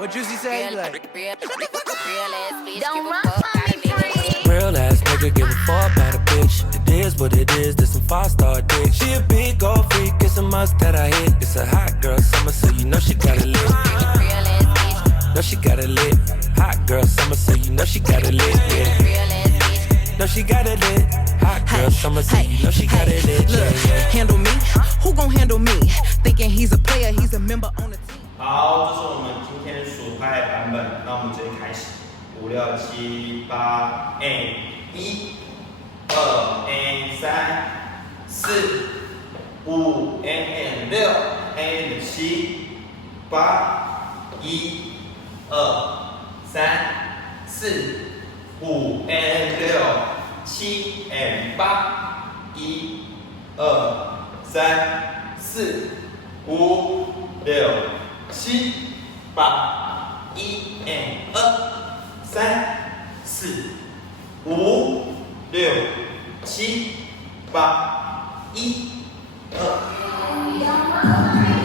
What Juicy say? He like, Don't run from me, free. Real ass nigga give a fuck about a bitch. It is what it is, this some 5-star dick. She a big gold freak, it's a must that I hit. It's a hot girl summer, so you know she got it lit. Know she got it lit. Hot girl summer, so you know she got it lit. Yeah. Know she got it lit. Hot girl summer, so you know she got it lit. look, handle me? Who gon' handle me? Thinking he's a player, he's a member on the team. 好，这是我们今天数拍版本，那我们直接开始，5、6、7、8 ，and 1、2 and 3、4、5 and 6 and 7、8、1、2、3、4、5 and 6、7 and 8、1、2、3、4、5、6、7、8、1 and 2、3、4、5、6、7、8、1、2。